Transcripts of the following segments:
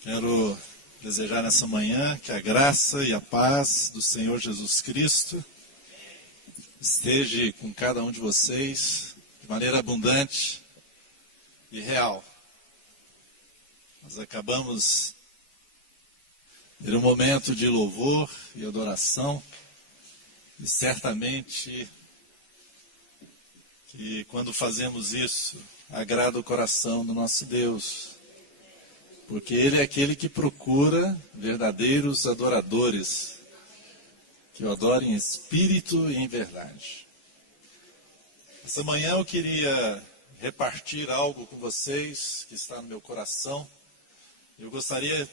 Quero desejar nessa manhã que a graça e a paz do Senhor Jesus Cristo esteja com cada um de vocês de maneira abundante e real. Nós acabamos de ter um momento de louvor e adoração e certamente que quando fazemos isso agrada o coração do nosso Deus. Porque Ele é aquele que procura verdadeiros adoradores, que o adorem em espírito e em verdade. Essa manhã eu queria repartir algo com vocês que está no meu coração. Eu gostaria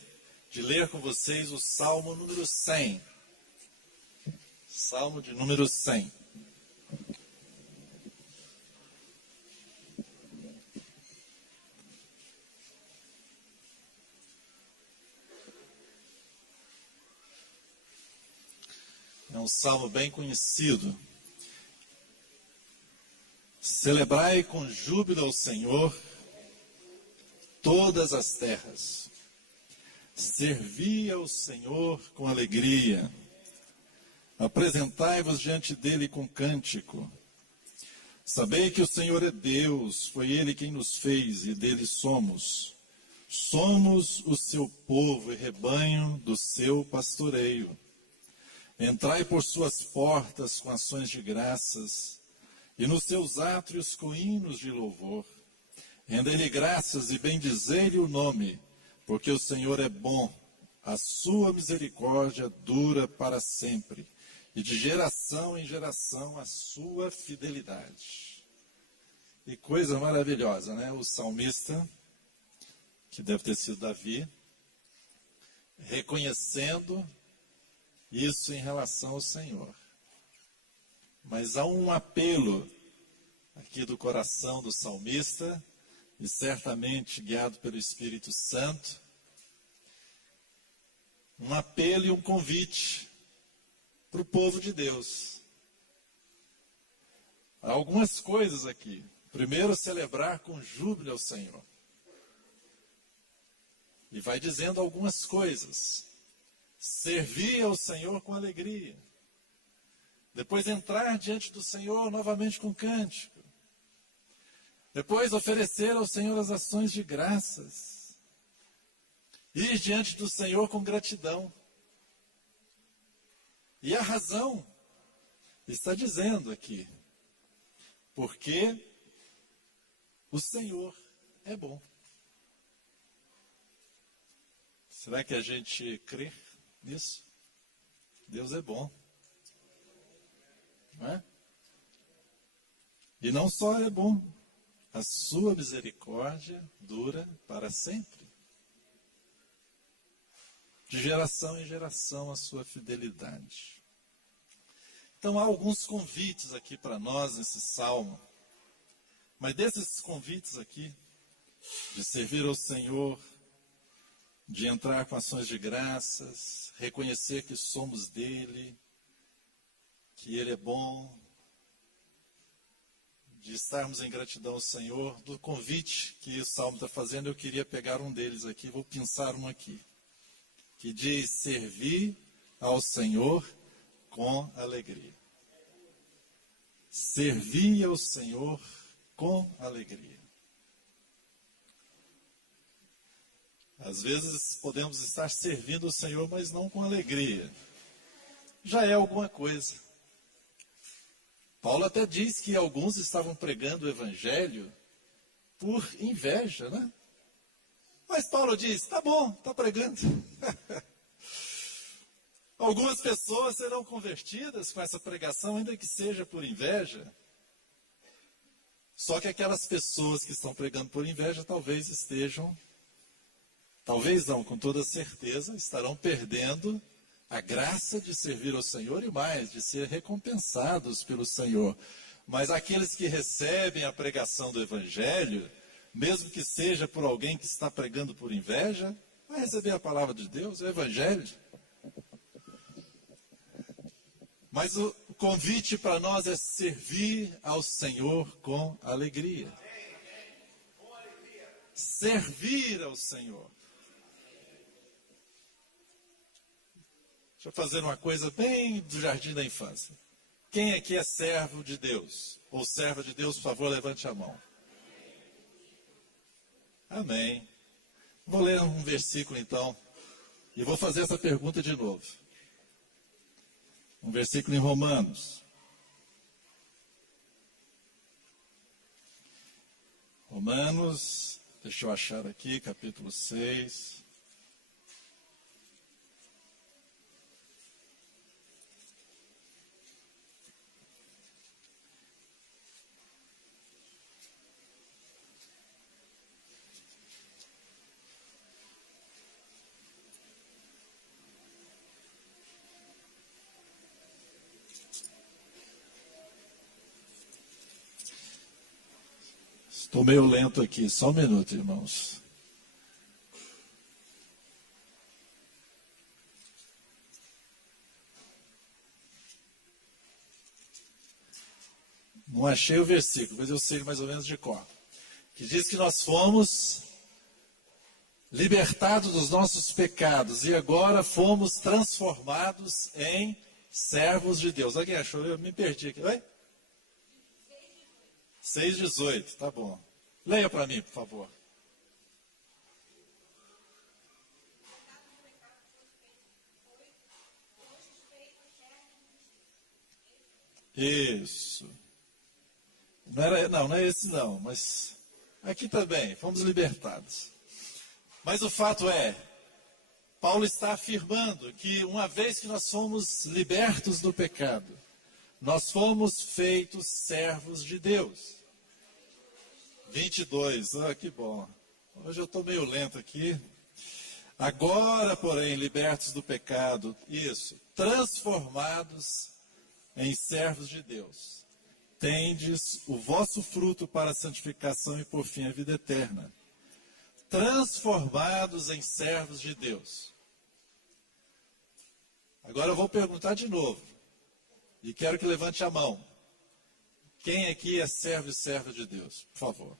de ler com vocês o Salmo número 100. Salmo de número 100. É um salmo bem conhecido. Celebrai com júbilo ao Senhor todas as terras. Servi ao Senhor com alegria. Apresentai-vos diante dele com cântico. Sabei que o Senhor é Deus, foi Ele quem nos fez e dele somos. Somos o seu povo e rebanho do seu pastoreio. Entrai por suas portas com ações de graças, e nos seus átrios com hinos de louvor. Rendei-lhe graças e bendizei-lhe o nome, porque o Senhor é bom, a sua misericórdia dura para sempre, e de geração em geração a sua fidelidade. E coisa maravilhosa, né? O salmista, que deve ter sido Davi, reconhecendo isso em relação ao Senhor. Mas há um apelo aqui do coração do salmista, e certamente guiado pelo Espírito Santo, um apelo e um convite para o povo de Deus. Há algumas coisas aqui. Primeiro, celebrar com júbilo ao Senhor. E vai dizendo algumas coisas. Servir ao Senhor com alegria. Depois entrar diante do Senhor novamente com cântico. Depois oferecer ao Senhor as ações de graças. Ir diante do Senhor com gratidão. E a razão está dizendo aqui. Porque o Senhor é bom. Será que a gente crê nisso? Deus é bom. Não é? E não só é bom, a sua misericórdia dura para sempre. De geração em geração a sua fidelidade. Então há alguns convites aqui para nós nesse salmo. Mas desses convites aqui, de servir ao Senhor, de entrar com ações de graças, reconhecer que somos dele, que ele é bom, de estarmos em gratidão ao Senhor, do convite que o Salmo está fazendo, eu queria pegar um deles aqui, vou pensar um aqui, que diz: servir ao Senhor com alegria. Servir ao Senhor com alegria. Às vezes podemos estar servindo o Senhor, mas não com alegria. Já é alguma coisa. Paulo até diz que alguns estavam pregando o Evangelho por inveja, né? Mas Paulo diz, tá bom, tá pregando. Algumas pessoas serão convertidas com essa pregação, ainda que seja por inveja. Só que aquelas pessoas que estão pregando por inveja talvez estejam, talvez não, com toda certeza, estarão perdendo a graça de servir ao Senhor e mais, de ser recompensados pelo Senhor. Mas aqueles que recebem a pregação do Evangelho, mesmo que seja por alguém que está pregando por inveja, vai receber a palavra de Deus, o Evangelho. Mas o convite para nós é servir ao Senhor com alegria. Servir ao Senhor. Deixa eu fazer uma coisa bem do jardim da infância. Quem aqui é servo de Deus? Ou serva de Deus, por favor, levante a mão. Amém. Vou ler um versículo então. E vou fazer essa pergunta de novo. Um versículo em Romanos. Romanos, deixa eu achar aqui, capítulo 6. Estou meio lento aqui, só um minuto, irmãos. Não achei o versículo, mas eu sei mais ou menos de cor. Que diz que nós fomos libertados dos nossos pecados e agora fomos transformados em servos de Deus. Alguém achou? Eu me perdi aqui. Oi? 6,18, tá bom. Leia para mim, por favor. Isso. Não é esse não, mas aqui também, fomos libertados. Mas o fato é, Paulo está afirmando que uma vez que nós fomos libertos do pecado, nós fomos feitos servos de Deus. 22, que bom. Hoje eu estou meio lento aqui. Agora, porém, libertos do pecado, isso, transformados em servos de Deus, tendes o vosso fruto para a santificação e por fim a vida eterna. Transformados em servos de Deus. Agora eu vou perguntar de novo, e quero que levante a mão. Quem aqui é servo e serva de Deus? Por favor.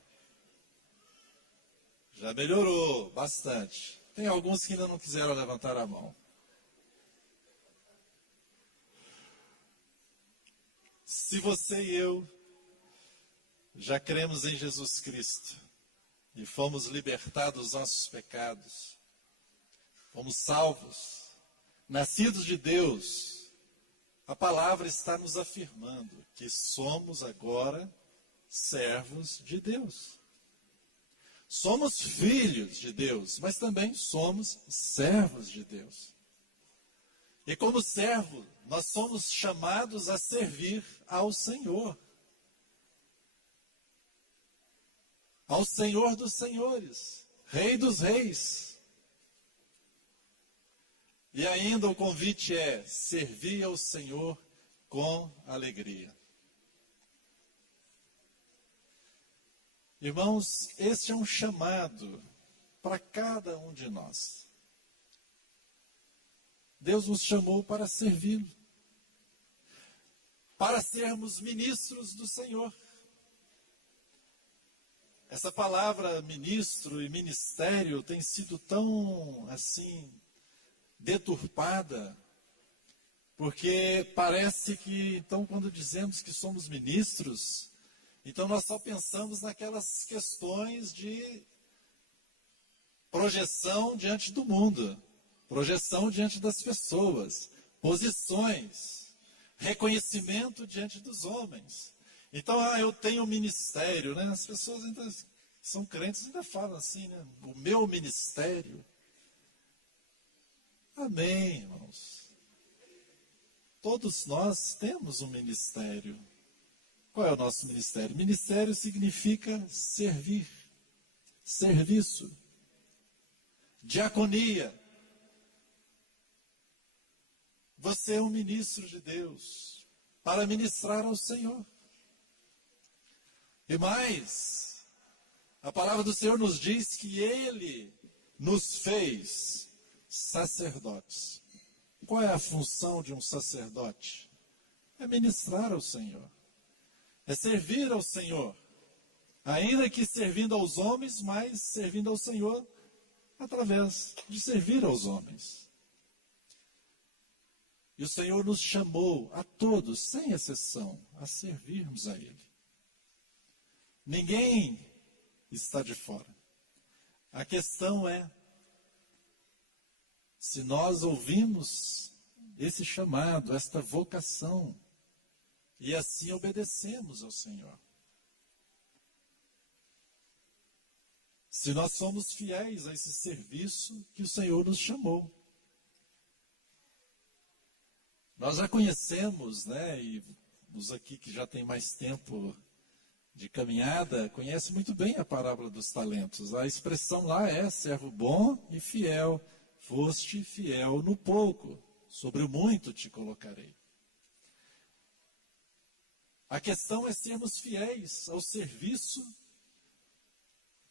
Já melhorou bastante. Tem alguns que ainda não quiseram levantar a mão. Se você e eu já cremos em Jesus Cristo e fomos libertados dos nossos pecados, fomos salvos, nascidos de Deus, a palavra está nos afirmando que somos agora servos de Deus. Somos filhos de Deus, mas também somos servos de Deus. E como servo, nós somos chamados a servir ao Senhor. Ao Senhor dos senhores, Rei dos reis. E ainda o convite é servir ao Senhor com alegria. Irmãos, este é um chamado para cada um de nós. Deus nos chamou para servi-lo, para sermos ministros do Senhor. Essa palavra ministro e ministério tem sido tão, assim, deturpada, porque parece que, então, quando dizemos que somos ministros, então nós só pensamos naquelas questões de projeção diante do mundo, projeção diante das pessoas, posições, reconhecimento diante dos homens. Então, eu tenho um ministério, né? As pessoas ainda são crentes, ainda falam assim, né? O meu ministério. Amém, irmãos. Todos nós temos um ministério. Qual é o nosso ministério? Ministério significa servir, serviço, diaconia. Você é um ministro de Deus para ministrar ao Senhor. E mais, a palavra do Senhor nos diz que Ele nos fez sacerdotes. Qual é a função de um sacerdote? É ministrar ao Senhor. É servir ao Senhor. Ainda que servindo aos homens, mas servindo ao Senhor através de servir aos homens. E o Senhor nos chamou a todos, sem exceção, a servirmos a Ele. Ninguém está de fora. A questão é, se nós ouvimos esse chamado, esta vocação, e assim obedecemos ao Senhor. Se nós somos fiéis a esse serviço que o Senhor nos chamou. Nós já conhecemos, né, e os aqui que já têm mais tempo de caminhada, conhecem muito bem a parábola dos talentos. A expressão lá é, servo bom e fiel, foste fiel no pouco, sobre o muito te colocarei. A questão é sermos fiéis ao serviço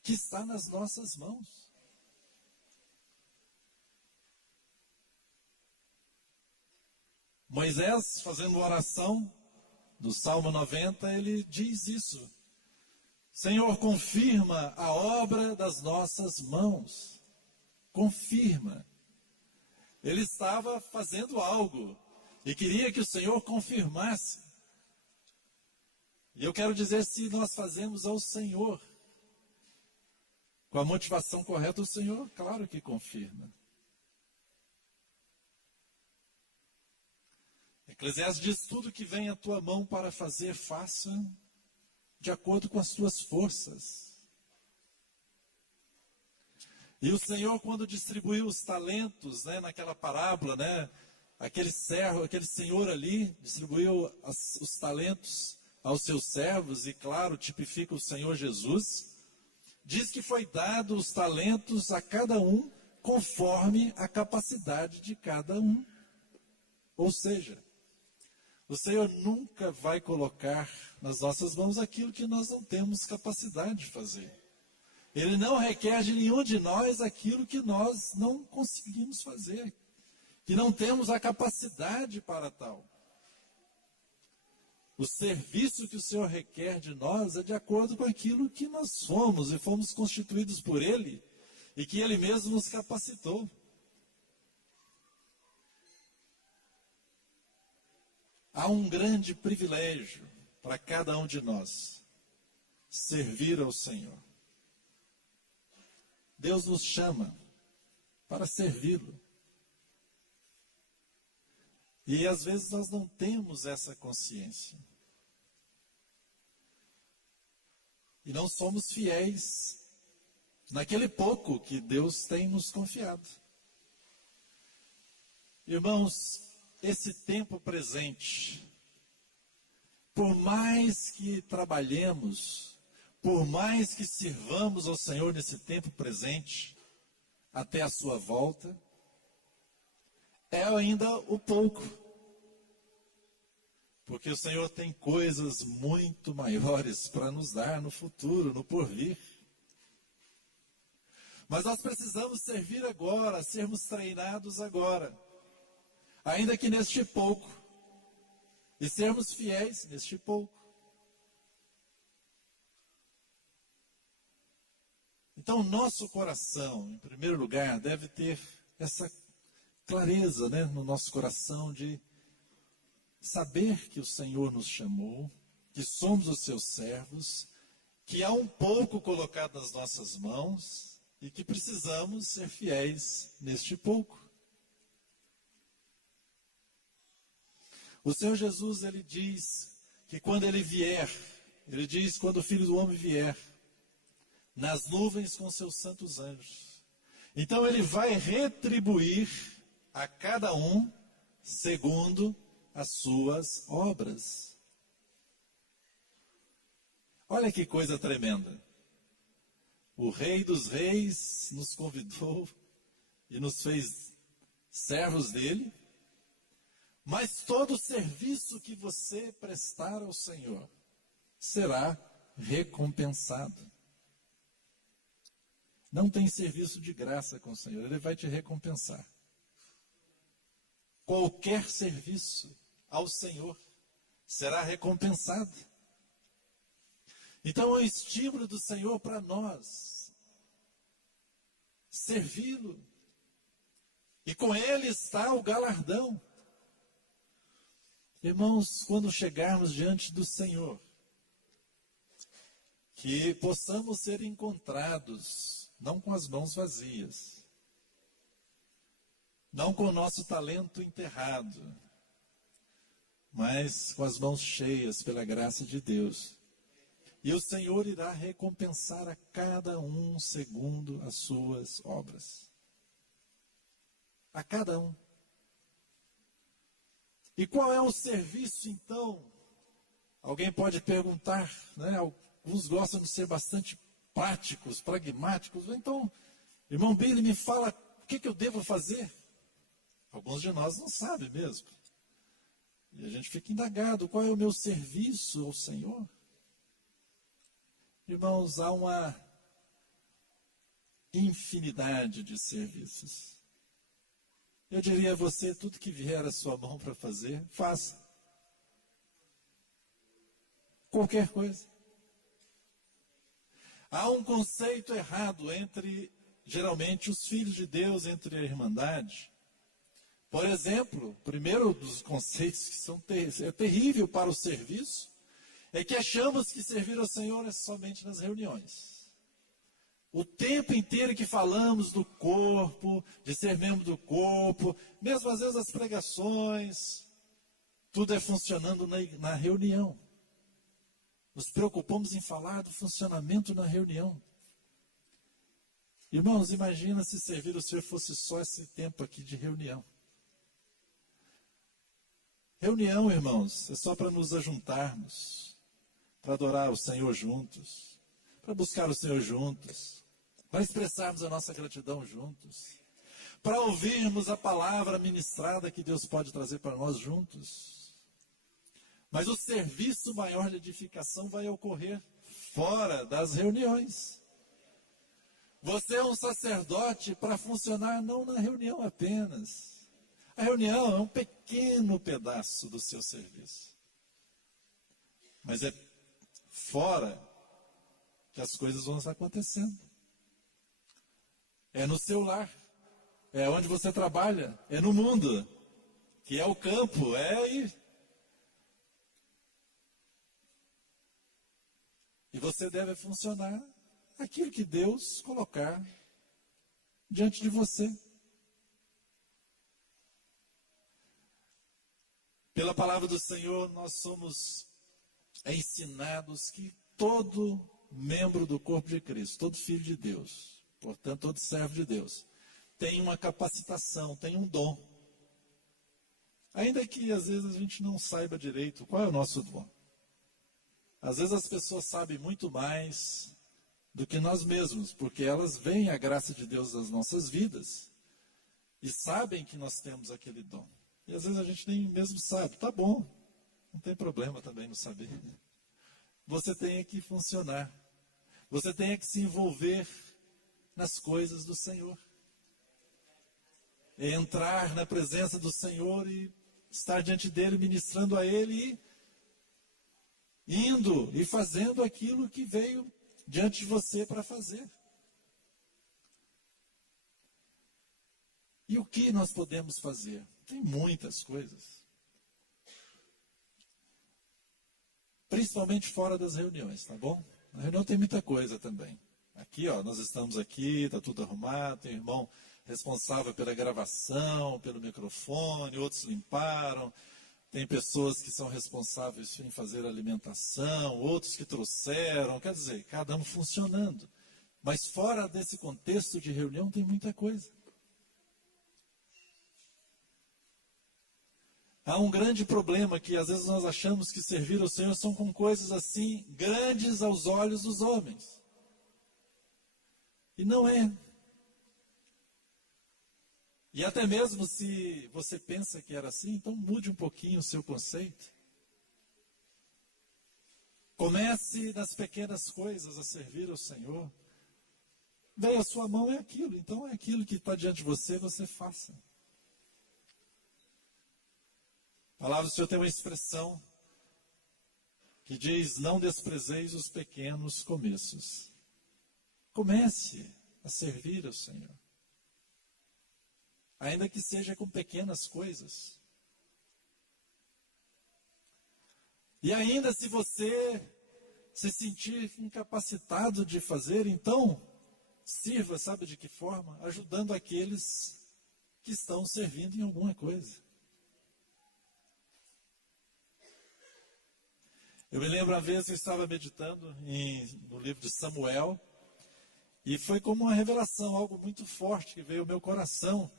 que está nas nossas mãos. Moisés, fazendo oração, no Salmo 90, ele diz isso. Senhor, confirma a obra das nossas mãos. Confirma. Ele estava fazendo algo e queria que o Senhor confirmasse. E eu quero dizer, se nós fazemos ao Senhor, com a motivação correta, o Senhor, claro que confirma. Eclesiastes diz, tudo que vem à tua mão para fazer, faça de acordo com as tuas forças. E o Senhor, quando distribuiu os talentos, né, naquela parábola, né, aquele senhor ali, distribuiu os talentos aos seus servos, e claro, tipifica o Senhor Jesus, diz que foi dado os talentos a cada um, conforme a capacidade de cada um. Ou seja, o Senhor nunca vai colocar nas nossas mãos aquilo que nós não temos capacidade de fazer. Ele não requer de nenhum de nós aquilo que nós não conseguimos fazer, que não temos a capacidade para tal. O serviço que o Senhor requer de nós é de acordo com aquilo que nós somos e fomos constituídos por Ele e que Ele mesmo nos capacitou. Há um grande privilégio para cada um de nós, servir ao Senhor. Deus nos chama para servi-lo. E às vezes nós não temos essa consciência. E não somos fiéis naquele pouco que Deus tem nos confiado. Irmãos, esse tempo presente, por mais que trabalhemos, por mais que sirvamos ao Senhor nesse tempo presente, até a sua volta, é ainda o pouco. Porque o Senhor tem coisas muito maiores para nos dar no futuro, no porvir. Mas nós precisamos servir agora, sermos treinados agora. Ainda que neste pouco, e sermos fiéis neste pouco. Então, o nosso coração, em primeiro lugar, deve ter essa clareza, né, no nosso coração de saber que o Senhor nos chamou, que somos os seus servos, que há um pouco colocado nas nossas mãos e que precisamos ser fiéis neste pouco. O Senhor Jesus, ele diz que quando ele vier, ele diz quando o Filho do Homem vier, nas nuvens com seus santos anjos. Então ele vai retribuir a cada um segundo as suas obras. Olha que coisa tremenda. O Rei dos Reis nos convidou e nos fez servos dele. Mas todo serviço que você prestar ao Senhor será recompensado. Não tem serviço de graça com o Senhor, Ele vai te recompensar. Qualquer serviço ao Senhor será recompensado. Então é o estímulo do Senhor para nós servi-lo. E com Ele está o galardão. Irmãos, quando chegarmos diante do Senhor, que possamos ser encontrados, não com as mãos vazias, não com o nosso talento enterrado, mas com as mãos cheias pela graça de Deus. E o Senhor irá recompensar a cada um segundo as suas obras. A cada um. E qual é o serviço, então? Alguém pode perguntar, né? Alguns gostam de ser bastante práticos, pragmáticos. Então, irmão Billy, me fala o que eu devo fazer? Alguns de nós não sabem mesmo. E a gente fica indagado, qual é o meu serviço ao Senhor? Irmãos, há uma infinidade de serviços. Eu diria a você, tudo que vier à sua mão para fazer, faça. Qualquer coisa. Há um conceito errado entre, geralmente, os filhos de Deus, entre a irmandade. Por exemplo, o primeiro dos conceitos que é terrível para o serviço, é que achamos que servir ao Senhor é somente nas reuniões. O tempo inteiro que falamos do corpo, de ser membro do corpo, mesmo às vezes as pregações, tudo é funcionando na reunião. Nos preocupamos em falar do funcionamento na reunião. Irmãos, imagina se servir o Senhor fosse só esse tempo aqui de reunião. Reunião, irmãos, é só para nos ajuntarmos, para adorar o Senhor juntos, para buscar o Senhor juntos, para expressarmos a nossa gratidão juntos, para ouvirmos a palavra ministrada que Deus pode trazer para nós juntos. Mas o serviço maior de edificação vai ocorrer fora das reuniões. Você é um sacerdote para funcionar não na reunião apenas. A reunião é um pequeno pedaço do seu serviço. Mas é fora que as coisas vão acontecendo. É no seu lar, é onde você trabalha, é no mundo, que é o campo, é aí. E você deve funcionar aquilo que Deus colocar diante de você. Pela palavra do Senhor, nós somos ensinados que todo membro do corpo de Cristo, todo filho de Deus, portanto, todo servo de Deus, tem uma capacitação, tem um dom. Ainda que às vezes a gente não saiba direito qual é o nosso dom. Às vezes as pessoas sabem muito mais do que nós mesmos, porque elas veem a graça de Deus nas nossas vidas e sabem que nós temos aquele dom. E às vezes a gente nem mesmo sabe. Tá bom, não tem problema também não saber. Você tem que funcionar. Você tem que se envolver nas coisas do Senhor. Entrar na presença do Senhor e estar diante dele, ministrando a ele e indo e fazendo aquilo que veio diante de você para fazer. E o que nós podemos fazer? Tem muitas coisas. Principalmente fora das reuniões, tá bom? Na reunião tem muita coisa também. Aqui, ó, nós estamos aqui, está tudo arrumado, tem um irmão responsável pela gravação, pelo microfone, outros limparam, tem pessoas que são responsáveis em fazer a alimentação, outros que trouxeram, quer dizer, cada um funcionando. Mas fora desse contexto de reunião tem muita coisa. Há um grande problema que às vezes nós achamos que servir ao Senhor são com coisas assim grandes aos olhos dos homens. E não é. E até mesmo se você pensa que era assim, então mude um pouquinho o seu conceito. Comece nas pequenas coisas a servir ao Senhor. Daí a sua mão é aquilo, então é aquilo que está diante de você, você faça. A palavra do Senhor tem uma expressão que diz, não desprezeis os pequenos começos. Comece a servir ao Senhor. Ainda que seja com pequenas coisas. E ainda se você se sentir incapacitado de fazer, então sirva, sabe de que forma? Ajudando aqueles que estão servindo em alguma coisa. Eu me lembro uma vez que eu estava meditando no livro de Samuel, e foi como uma revelação, algo muito forte que veio ao meu coração,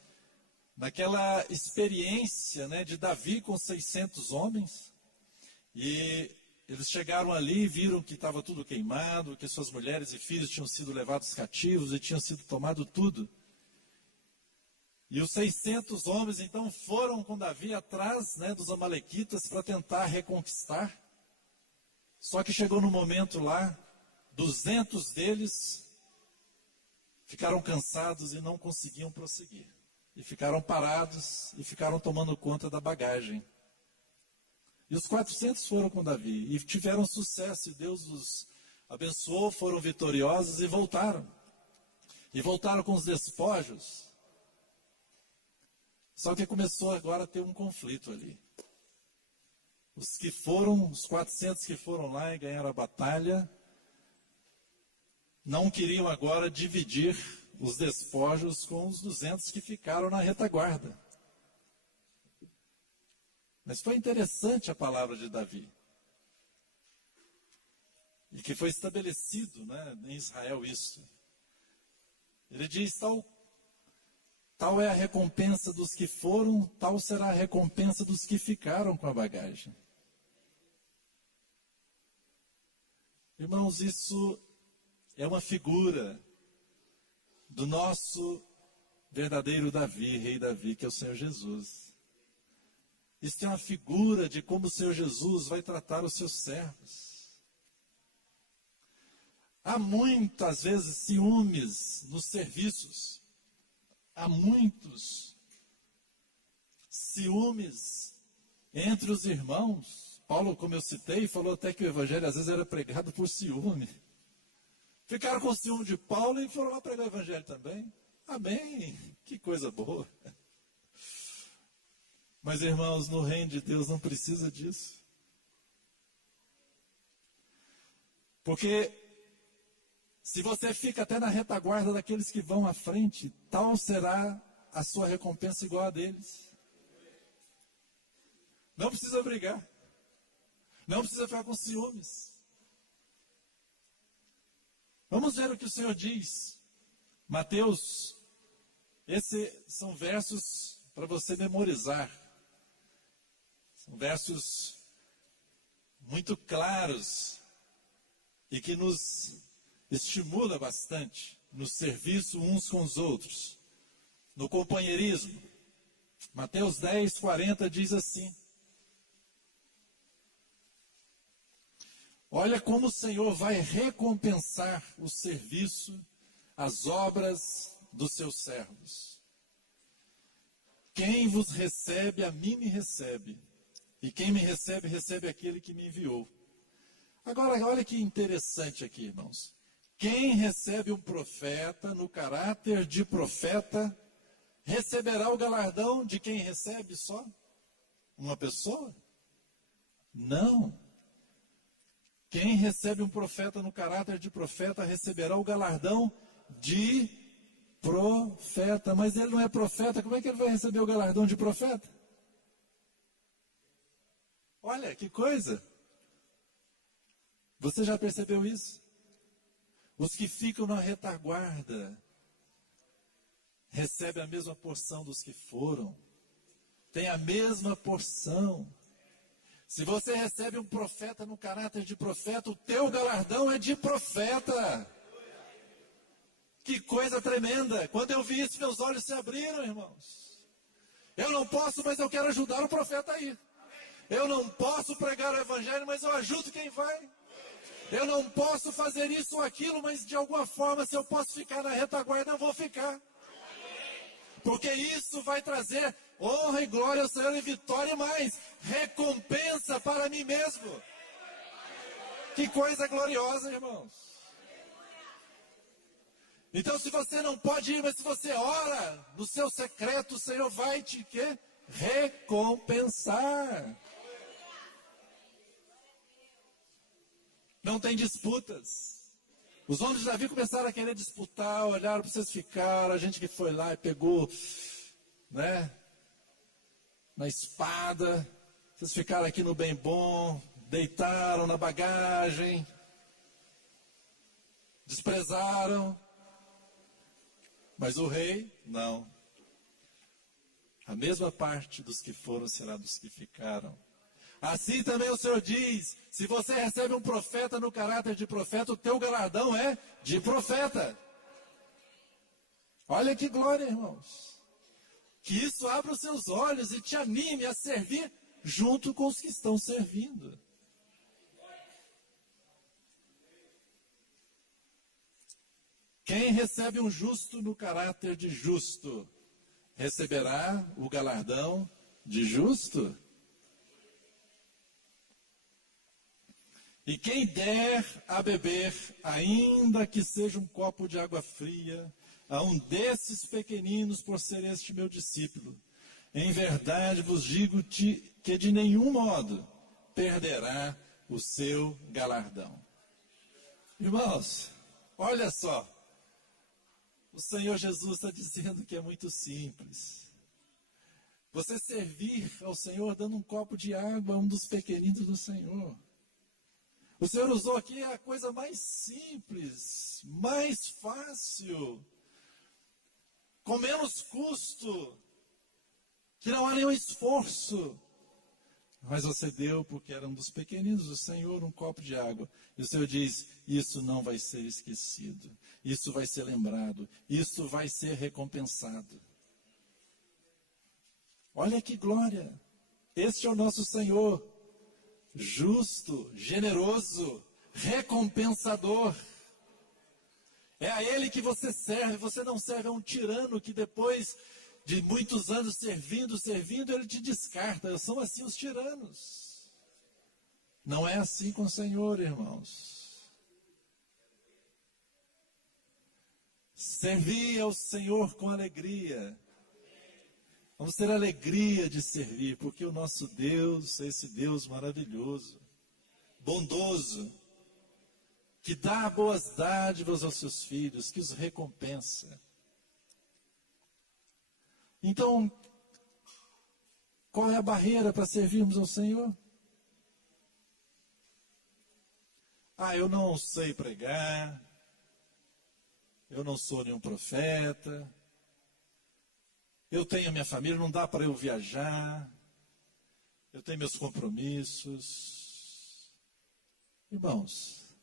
naquela experiência, né, de Davi com 600 homens, e eles chegaram ali e viram que estava tudo queimado, que suas mulheres e filhos tinham sido levados cativos e tinham sido tomado tudo. E os 600 homens então foram com Davi atrás, né, dos amalequitas para tentar reconquistar. Só que chegou no momento lá, 200 deles ficaram cansados e não conseguiam prosseguir. E ficaram parados e ficaram tomando conta da bagagem. E os 400 foram com Davi e tiveram sucesso, e Deus os abençoou, foram vitoriosos e voltaram. E voltaram com os despojos. Só que começou agora a ter um conflito ali. Os 400 que foram lá e ganharam a batalha, não queriam agora dividir os despojos com os 200 que ficaram na retaguarda. Mas foi interessante a palavra de Davi. E que foi estabelecido, né, em Israel isso. Ele diz, tal é a recompensa dos que foram, tal será a recompensa dos que ficaram com a bagagem. Irmãos, isso é uma figura do nosso verdadeiro Davi, rei Davi, que é o Senhor Jesus. Isso é uma figura de como o Senhor Jesus vai tratar os seus servos. Há muitas vezes ciúmes nos serviços. Há muitos ciúmes entre os irmãos. Paulo, como eu citei, falou até que o evangelho às vezes era pregado por ciúme. Ficaram com ciúme de Paulo e foram lá pregar o evangelho também. Amém, que coisa boa. Mas, irmãos, no reino de Deus não precisa disso. Porque se você fica até na retaguarda daqueles que vão à frente, tal será a sua recompensa igual a deles. Não precisa brigar. Não precisa ficar com ciúmes. Vamos ver o que o Senhor diz. Mateus, esses são versos para você memorizar. São versos muito claros e que nos estimula bastante no serviço uns com os outros, no companheirismo. Mateus 10, 40 diz assim: olha como o Senhor vai recompensar o serviço, as obras dos seus servos. Quem vos recebe, a mim me recebe. E quem me recebe, recebe aquele que me enviou. Agora, olha que interessante aqui, irmãos. Quem recebe um profeta no caráter de profeta, receberá o galardão de quem recebe só? Uma pessoa? Não. Quem recebe um profeta no caráter de profeta, receberá o galardão de profeta. Mas ele não é profeta, como é que ele vai receber o galardão de profeta? Olha, que coisa! Você já percebeu isso? Os que ficam na retaguarda recebem a mesma porção dos que foram. Tem a mesma porção. Se você recebe um profeta no caráter de profeta, o teu galardão é de profeta. Que coisa tremenda! Quando eu vi isso, meus olhos se abriram, irmãos. Eu não posso, mas eu quero ajudar o profeta a ir. Eu não posso pregar o evangelho, mas eu ajudo quem vai. Eu não posso fazer isso ou aquilo, mas de alguma forma, se eu posso ficar na retaguarda, eu vou ficar. Porque isso vai trazer honra e glória ao Senhor e vitória e mais, recompensa para mim mesmo. Que coisa gloriosa, irmãos. Então, se você não pode ir, mas se você ora no seu secreto, o Senhor vai te recompensar. Não tem disputas. Os homens de Davi começaram a querer disputar, olharam para vocês ficaram, a gente que foi lá e pegou, né, na espada, vocês ficaram aqui no bem bom, deitaram na bagagem, desprezaram. Mas o rei, não. A mesma parte dos que foram será dos que ficaram. Assim também o Senhor diz, se você recebe um profeta no caráter de profeta, o teu galardão é de profeta. Olha que glória, irmãos. Que isso abra os seus olhos e te anime a servir junto com os que estão servindo. Quem recebe um justo no caráter de justo, receberá o galardão de justo. E quem der a beber, ainda que seja um copo de água fria, a um desses pequeninos, por ser este meu discípulo, em verdade vos digo que de nenhum modo perderá o seu galardão. Irmãos, olha só, o Senhor Jesus está dizendo que é muito simples. Você servir ao Senhor dando um copo de água a um dos pequeninos do Senhor. O Senhor usou aqui a coisa mais simples, mais fácil, com menos custo, que não há nenhum esforço. Mas você deu, porque era um dos pequeninos do Senhor, um copo de água. E o Senhor diz, isso não vai ser esquecido, isso vai ser lembrado, isso vai ser recompensado. Olha que glória! Este é o nosso Senhor. Justo, generoso, recompensador. É a Ele que você serve, você não serve a um tirano que depois de muitos anos servindo, Ele te descarta. São assim os tiranos. Não é assim com o Senhor, irmãos. Servir ao Senhor com alegria. Vamos ter alegria de servir, porque o nosso Deus é esse Deus maravilhoso, bondoso, que dá boas dádivas aos seus filhos, que os recompensa. Então, qual é a barreira para servirmos ao Senhor? Eu não sei pregar, eu não sou nenhum profeta, eu tenho a minha família, não dá para eu viajar, eu tenho meus compromissos. Irmãos,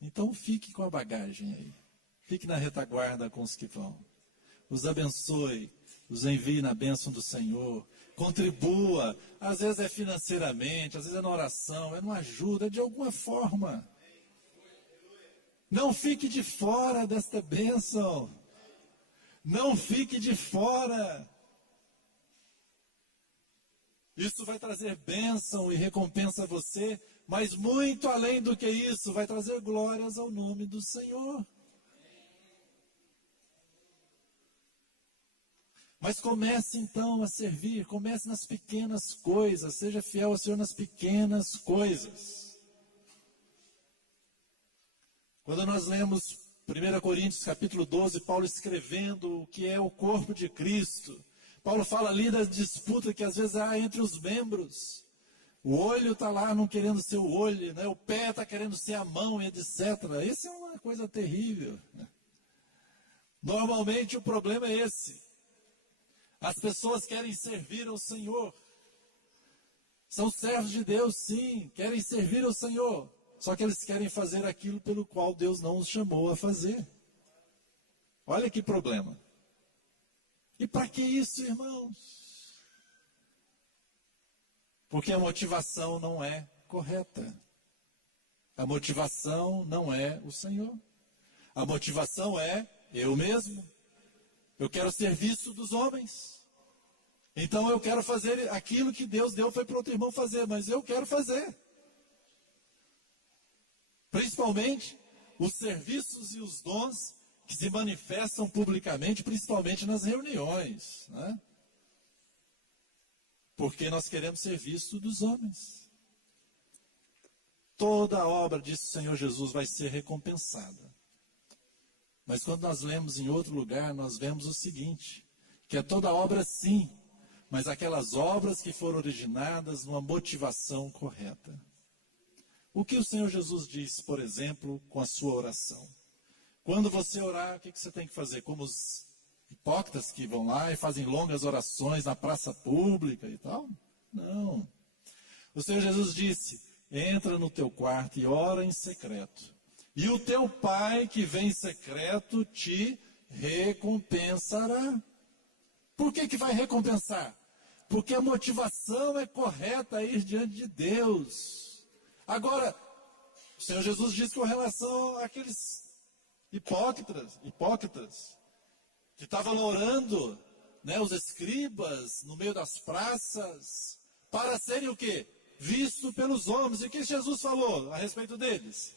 então fique com a bagagem aí, fique na retaguarda com os que vão. Os abençoe, os envie na bênção do Senhor, contribua, às vezes é financeiramente, às vezes é na oração, é numa ajuda, é de alguma forma. Não fique de fora desta bênção. Não fique de fora. Isso vai trazer bênção e recompensa a você, mas muito além do que isso, vai trazer glórias ao nome do Senhor. Mas comece então a servir, comece nas pequenas coisas, seja fiel ao Senhor nas pequenas coisas. Quando nós lemos 1 Coríntios capítulo 12, Paulo escrevendo o que é o corpo de Cristo. Paulo fala ali da disputa que às vezes há entre os membros. O olho está lá não querendo ser o olho, né? O pé está querendo ser a mão, etc. Isso é uma coisa terrível. Normalmente o problema é esse. As pessoas querem servir ao Senhor. São servos de Deus, sim, querem servir ao Senhor. Só que eles querem fazer aquilo pelo qual Deus não os chamou a fazer. Olha que problema. E para que isso, irmãos? Porque a motivação não é correta. A motivação não é o Senhor. A motivação é eu mesmo. Eu quero ser visto dos homens. Então eu quero fazer aquilo que Deus deu foi para outro irmão fazer, mas eu quero fazer. Principalmente os serviços e os dons que se manifestam publicamente, principalmente nas reuniões, né? Porque nós queremos ser vistos dos homens. Toda a obra, disse o Senhor Jesus, vai ser recompensada. Mas quando nós lemos em outro lugar, nós vemos o seguinte, que é toda obra sim, mas aquelas obras que foram originadas numa motivação correta. O que o Senhor Jesus diz, por exemplo, com a sua oração? Quando você orar, o que você tem que fazer? Como os hipócritas que vão lá e fazem longas orações na praça pública e tal? Não. O Senhor Jesus disse, entra no teu quarto e ora em secreto. E o teu pai que vem em secreto te recompensará. Por que vai recompensar? Porque a motivação é correta a ir diante de Deus. Agora, o Senhor Jesus diz com relação àqueles hipócritas, que estavam orando, né, os escribas, no meio das praças, para serem o quê? Visto pelos homens. E o que Jesus falou a respeito deles?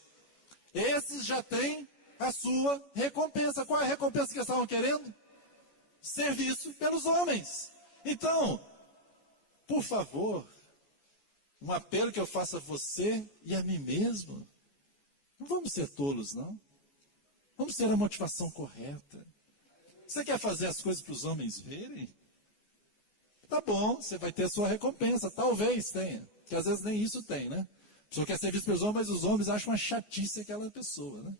Esses já têm a sua recompensa. Qual é a recompensa que eles estavam querendo? Ser visto pelos homens. Então, por favor, um apelo que eu faço a você e a mim mesmo, não vamos ser tolos, não. Vamos ter a motivação correta. Você quer fazer as coisas para os homens verem? Tá bom, você vai ter a sua recompensa, talvez tenha, porque às vezes nem isso tem, né? A pessoa quer ser vista pelos homens, mas os homens acham uma chatice aquela pessoa, né?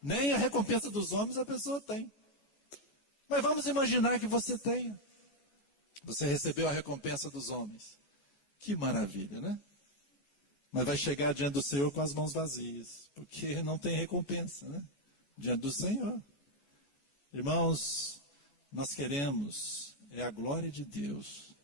Nem a recompensa dos homens a pessoa tem. Mas vamos imaginar que você tenha. Você recebeu a recompensa dos homens. Que maravilha, né? Mas vai chegar diante do Senhor com as mãos vazias, porque não tem recompensa, né? Diante do Senhor. Irmãos, nós queremos a glória de Deus,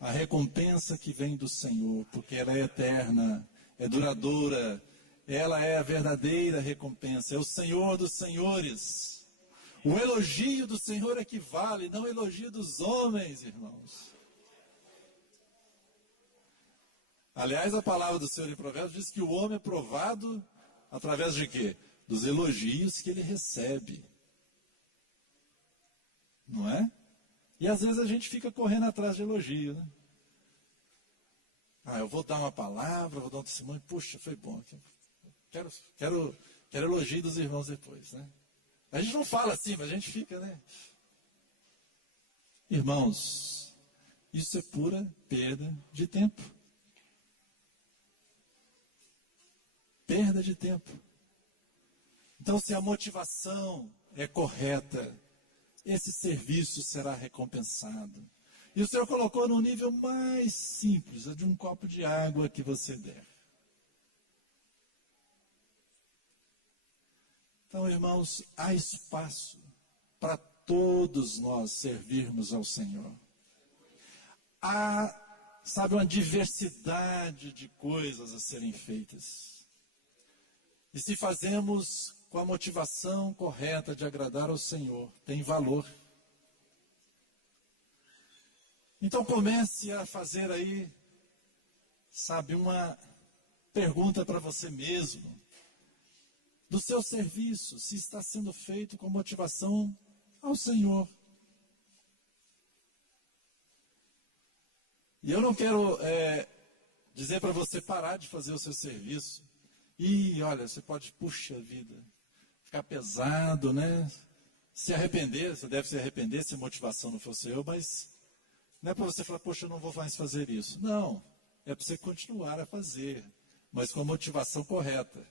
a recompensa que vem do Senhor, porque ela é eterna, é duradoura, ela é a verdadeira recompensa, é o Senhor dos senhores. O elogio do Senhor é que vale, não o elogio dos homens, irmãos. Aliás, a palavra do Senhor em Provérbios diz que o homem é provado através de quê? Dos elogios que ele recebe. Não é? E às vezes a gente fica correndo atrás de elogio, né? Eu vou dar uma palavra, vou dar um testemunho, puxa, foi bom. Quero elogio dos irmãos depois, né? A gente não fala assim, mas a gente fica, né? Irmãos, isso é pura perda de tempo. Perda de tempo. Então, se a motivação é correta, esse serviço será recompensado. E o Senhor colocou no nível mais simples, de um copo de água que você der. Então, irmãos, há espaço para todos nós servirmos ao Senhor. Há, sabe, uma diversidade de coisas a serem feitas. E se fazemos com a motivação correta de agradar ao Senhor, tem valor. Então comece a fazer aí, sabe, uma pergunta para você mesmo. Do seu serviço, se está sendo feito com motivação ao Senhor. E eu não quero dizer para você parar de fazer o seu serviço. E olha, você pode, puxa vida, ficar pesado, né? Se arrepender, você deve se arrepender se a motivação não fosse eu, mas não é para você falar, poxa, eu não vou mais fazer isso. Não, é para você continuar a fazer, mas com a motivação correta.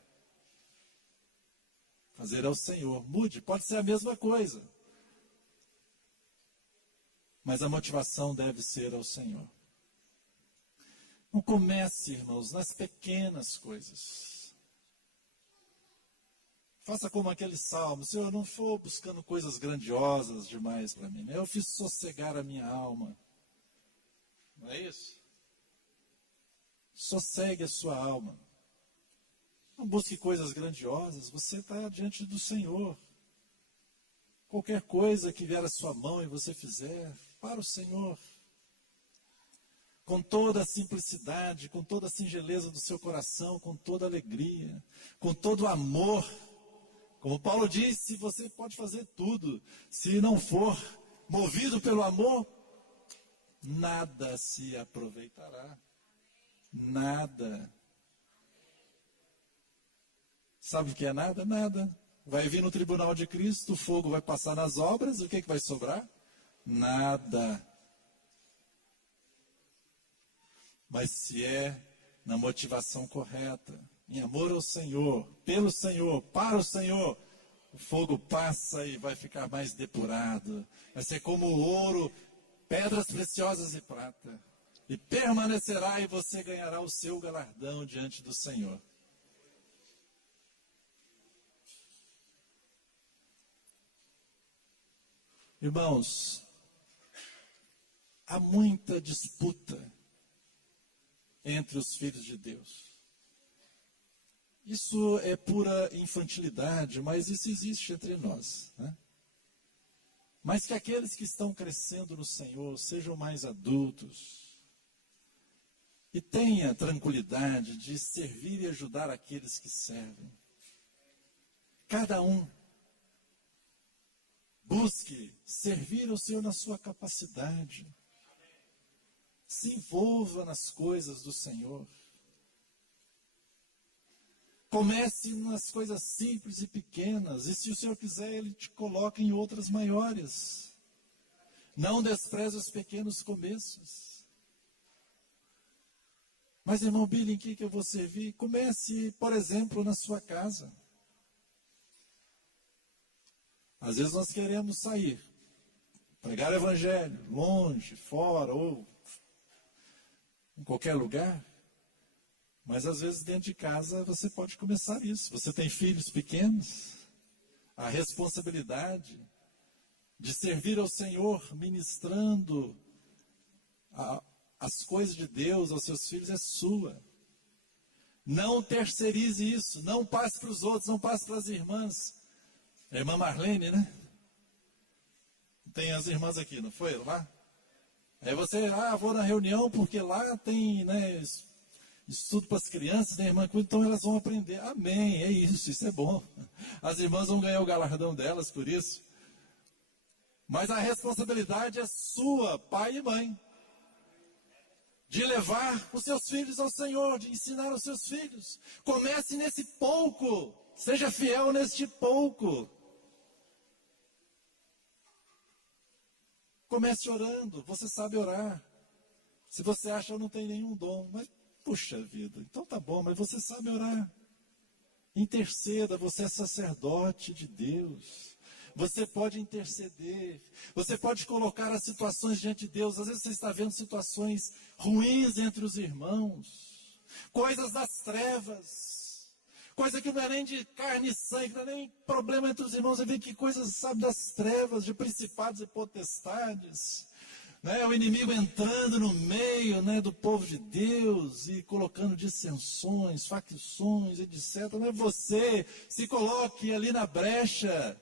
Fazer ao Senhor. Mude, pode ser a mesma coisa. Mas a motivação deve ser ao Senhor. Não comece, irmãos, nas pequenas coisas. Faça como aquele salmo, Senhor, eu não for buscando coisas grandiosas demais para mim, né? Eu fiz sossegar a minha alma. Não é isso? Sossegue a sua alma. Não busque coisas grandiosas, você está diante do Senhor. Qualquer coisa que vier à sua mão e você fizer, para o Senhor. Com toda a simplicidade, com toda a singeleza do seu coração, com toda a alegria, com todo o amor. Como Paulo disse, você pode fazer tudo. Se não for movido pelo amor, nada se aproveitará. Nada. Sabe o que é nada? Nada. Vai vir no tribunal de Cristo, o fogo vai passar nas obras, o que vai sobrar? Nada. Mas se é na motivação correta, em amor ao Senhor, pelo Senhor, para o Senhor, o fogo passa e vai ficar mais depurado. Vai ser como o ouro, pedras preciosas e prata. E permanecerá e você ganhará o seu galardão diante do Senhor. Irmãos, há muita disputa entre os filhos de Deus. Isso é pura infantilidade, mas isso existe entre nós, né? Mas que aqueles que estão crescendo no Senhor sejam mais adultos e tenham tranquilidade de servir e ajudar aqueles que servem. Cada um busque servir ao Senhor na sua capacidade. Se envolva nas coisas do Senhor. Comece nas coisas simples e pequenas, e se o Senhor quiser, Ele te coloca em outras maiores. Não despreze os pequenos começos. Mas, irmão Billy, em que eu vou servir? Comece, por exemplo, na sua casa. Às vezes nós queremos sair, pregar o evangelho, longe, fora, ou em qualquer lugar. Mas às vezes dentro de casa você pode começar isso. Você tem filhos pequenos, a responsabilidade de servir ao Senhor, ministrando as coisas de Deus aos seus filhos é sua. Não terceirize isso, não passe para os outros, não passe para as irmãs. A irmã Marlene, né? Tem as irmãs aqui, não foi lá? Aí você, vou na reunião porque lá tem, né, estudo para as crianças, tem irmã, então elas vão aprender. Amém, é isso é bom. As irmãs vão ganhar o galardão delas por isso. Mas a responsabilidade é sua, pai e mãe. De levar os seus filhos ao Senhor, de ensinar os seus filhos. Comece nesse pouco, seja fiel neste pouco. Comece orando, você sabe orar. Se você acha que eu não tenho nenhum dom, mas puxa vida, então tá bom, mas você sabe orar. Interceda, você é sacerdote de Deus. Você pode interceder, você pode colocar as situações diante de Deus. Às vezes você está vendo situações ruins entre os irmãos, coisas das trevas, coisa que não é nem de carne e sangue, não é nem problema entre os irmãos. Você vê que coisas, sabe, das trevas, de principados e potestades, né? O inimigo entrando no meio, né, do povo de Deus e colocando dissensões, facções, etc. Não é você, se coloque ali na brecha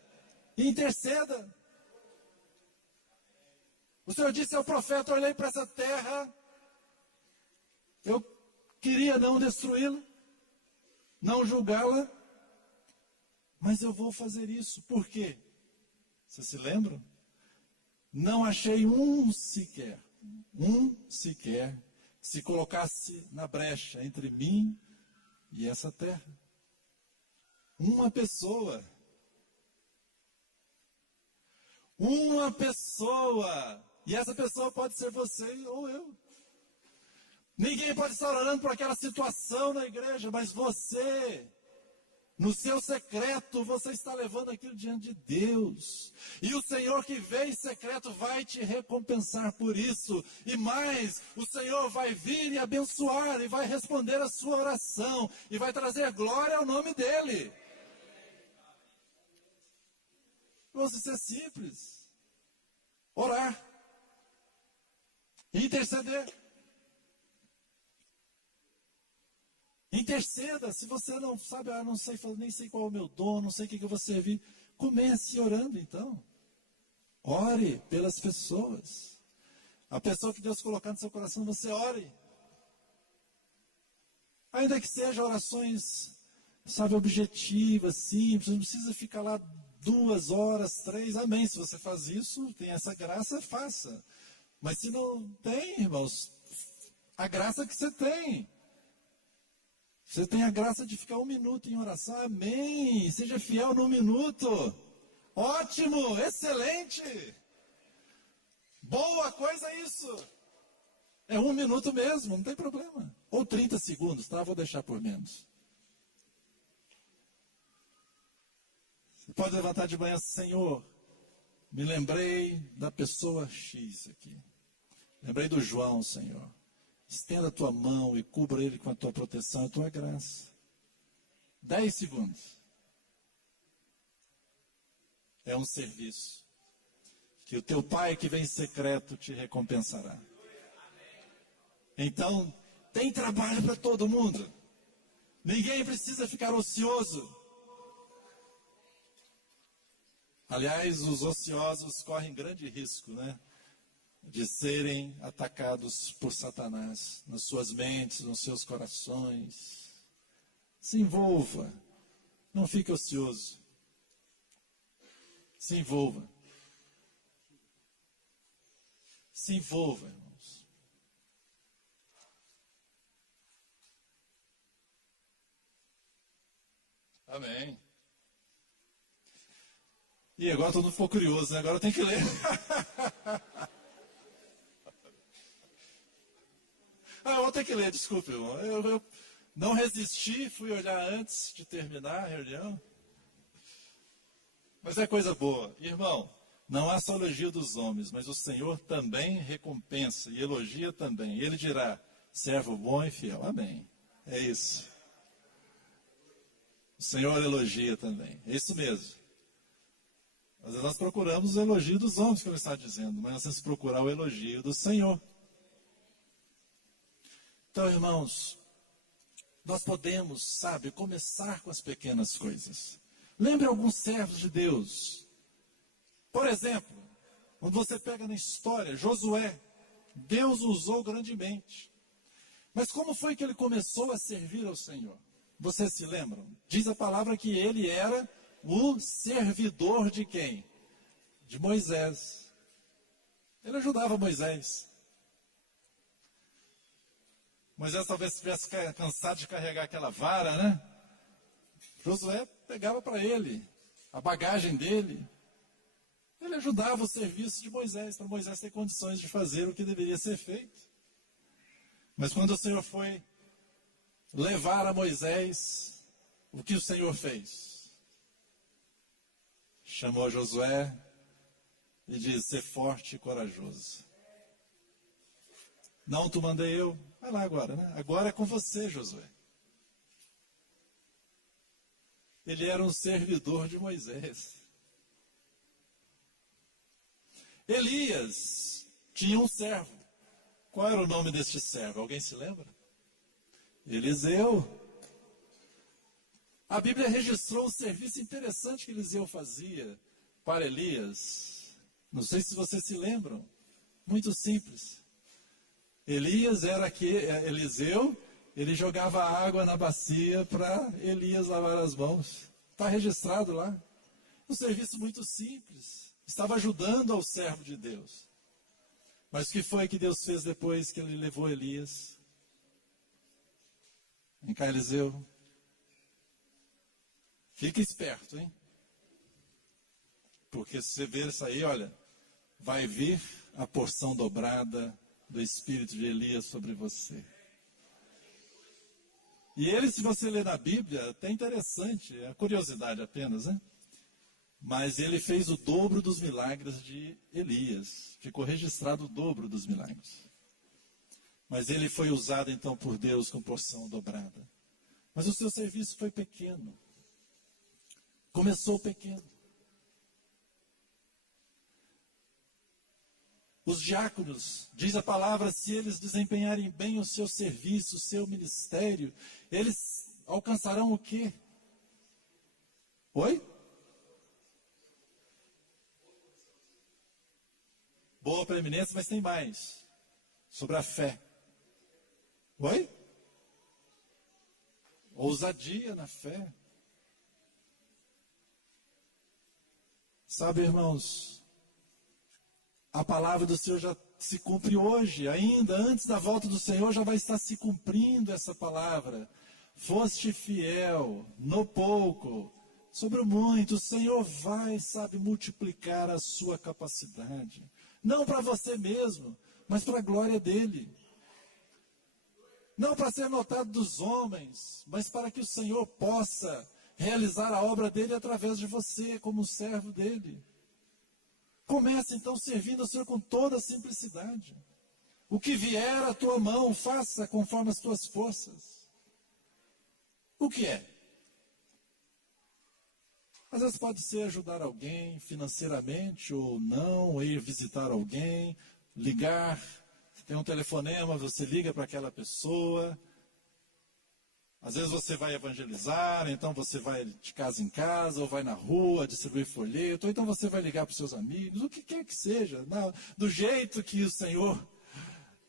e interceda. O Senhor disse ao profeta: olhei para essa terra, eu queria não destruí-la, não julgá-la, mas eu vou fazer isso. Por quê? Vocês se lembram? Não achei um sequer, que se colocasse na brecha entre mim e essa terra. Uma pessoa. E essa pessoa pode ser você ou eu. Ninguém pode estar orando por aquela situação na igreja, mas você, no seu secreto, você está levando aquilo diante de Deus. E o Senhor que vê em secreto vai te recompensar por isso. E mais, o Senhor vai vir e abençoar, e vai responder a sua oração, e vai trazer glória ao nome dEle. Vamos ser simples. Orar. Interceder. Interceda. Se você não sabe, não sei, nem sei qual é o meu dom, não sei o que eu vou servir, comece orando então. Ore pelas pessoas. A pessoa que Deus colocar no seu coração, você ore. Ainda que sejam orações, sabe, objetivas, simples, não precisa ficar lá 2 horas, 3, amém. Se você faz isso, tem essa graça, faça. Mas se não tem, irmãos, a graça que você tem, Você tem a graça de ficar 1 minuto em oração. Amém. Seja fiel no 1 minuto. Ótimo, excelente. Boa coisa isso. É 1 minuto mesmo, não tem problema. Ou 30 segundos, tá? Vou deixar por menos. Você pode levantar de manhã, Senhor, me lembrei da pessoa X aqui. Lembrei do João, Senhor. Estenda a tua mão e cubra ele com a tua proteção e a tua graça. 10 segundos. É um serviço que o teu Pai que vem em secreto te recompensará. Então, tem trabalho para todo mundo. Ninguém precisa ficar ocioso. Aliás, os ociosos correm grande risco, né? De serem atacados por Satanás, nas suas mentes, nos seus corações. Se envolva, não fique ocioso. Se envolva. Se envolva, irmãos. Amém. E agora todo mundo ficou curioso, né? Agora eu tenho que ler. Eu vou ter que ler, desculpe, irmão. Eu não resisti, fui olhar antes de terminar a reunião. Mas é coisa boa. Irmão, não há só elogio dos homens, mas o Senhor também recompensa e elogia também. Ele dirá, servo bom e fiel. Amém. É isso. O Senhor elogia também. É isso mesmo. Às vezes nós procuramos o elogio dos homens, como ele está dizendo, mas nós temos que procurar o elogio do Senhor. Então, irmãos, nós podemos, sabe, começar com as pequenas coisas. Lembre alguns servos de Deus. Por exemplo, quando você pega na história, Josué, Deus o usou grandemente. Mas como foi que ele começou a servir ao Senhor? Vocês se lembram? Diz a palavra que ele era o servidor de quem? De Moisés. Ele ajudava Moisés. Moisés talvez estivesse cansado de carregar aquela vara, né? Josué pegava para ele a bagagem dele. Ele ajudava o serviço de Moisés, para Moisés ter condições de fazer o que deveria ser feito. Mas quando o Senhor foi levar a Moisés, o que o Senhor fez? Chamou Josué e disse, ser forte e corajoso. Não te mandei eu? Vai lá agora, né? Agora é com você, Josué. Ele era um servidor de Moisés. Elias tinha um servo. Qual era o nome deste servo? Alguém se lembra? Eliseu. A Bíblia registrou um serviço interessante que Eliseu fazia para Elias. Não sei se vocês se lembram. Muito simples. Eliseu, ele jogava água na bacia para Elias lavar as mãos. Está registrado lá. Um serviço muito simples. Estava ajudando ao servo de Deus. Mas o que foi que Deus fez depois que ele levou Elias? Vem cá, Eliseu. Fica esperto, hein? Porque se você ver isso aí, olha, vai vir a porção dobrada do espírito de Elias sobre você. E ele, se você ler na Bíblia, até interessante, é curiosidade apenas, né? Mas ele fez o dobro dos milagres de Elias. Ficou registrado o dobro dos milagres. Mas ele foi usado então por Deus com porção dobrada. Mas o seu serviço foi pequeno. Começou pequeno. Os diáconos, diz a palavra, se eles desempenharem bem o seu serviço, o seu ministério, eles alcançarão o quê? Oi? Boa preeminência, mas tem mais. Sobre a fé. Oi? Ousadia na fé. Sabe, irmãos, a palavra do Senhor já se cumpre hoje, ainda antes da volta do Senhor já vai estar se cumprindo essa palavra. foste fiel no pouco, sobre o muito, o Senhor vai, sabe, multiplicar a sua capacidade. Não para você mesmo, mas para a glória dele. Não para ser notado dos homens, mas para que o Senhor possa realizar a obra dele através de você, como servo dele. Comece então servindo ao Senhor com toda a simplicidade. O que vier à tua mão, faça conforme as tuas forças. O que é? Às vezes pode ser ajudar alguém financeiramente ou não, ou ir visitar alguém, ligar. Tem um telefonema, você liga para aquela pessoa. Às vezes você vai evangelizar, então você vai de casa em casa, ou vai na rua distribuir folheto, ou então você vai ligar para os seus amigos, o que quer que seja, do jeito que o Senhor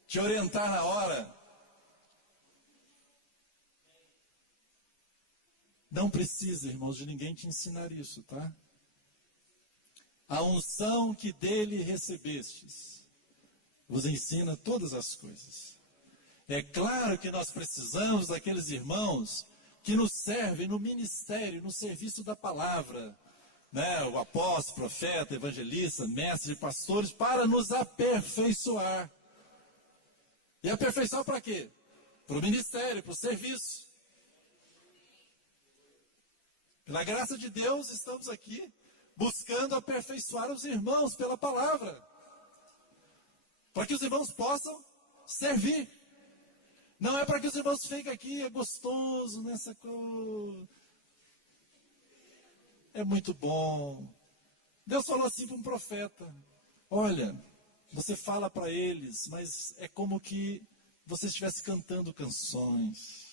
te orientar na hora. Não precisa, irmãos, de ninguém te ensinar isso, tá? A unção que dele recebestes vos ensina todas as coisas. É claro que nós precisamos daqueles irmãos que nos servem no ministério, no serviço da palavra, né? O apóstolo, profeta, evangelista, mestre, pastores, para nos aperfeiçoar. E aperfeiçoar para quê? Para o ministério, para o serviço. Pela graça de Deus, estamos aqui buscando aperfeiçoar os irmãos pela palavra, para que os irmãos possam servir. Não é para que os irmãos fiquem aqui, é gostoso nessa coisa. É muito bom. Deus falou assim para um profeta: olha, você fala para eles, mas é como que você estivesse cantando canções.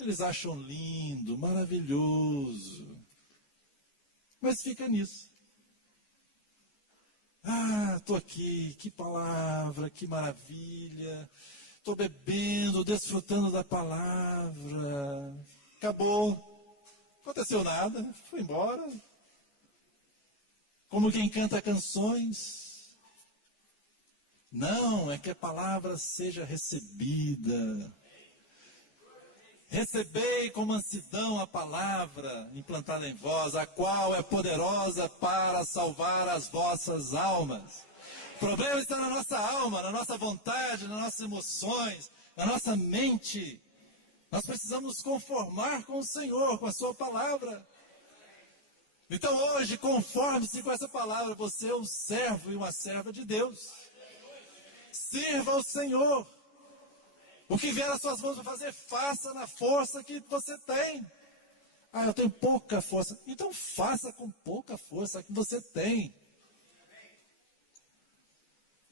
Eles acham lindo, maravilhoso. Mas fica nisso. Ah, estou aqui, que palavra, que maravilha. Estou bebendo, desfrutando da palavra. Acabou. Não aconteceu nada, foi embora. Como quem canta canções. Não, é que a palavra seja recebida. Recebei com mansidão a palavra implantada em vós, a qual é poderosa para salvar as vossas almas. O problema está na nossa alma, na nossa vontade, nas nossas emoções, na nossa mente. Nós precisamos nos conformar com o Senhor, com a sua palavra. Então hoje, conforme-se com essa palavra, você é um servo e uma serva de Deus. Sirva ao Senhor. O que vier às suas mãos para fazer, faça na força que você tem. Ah, eu tenho pouca força. Então faça com pouca força que você tem.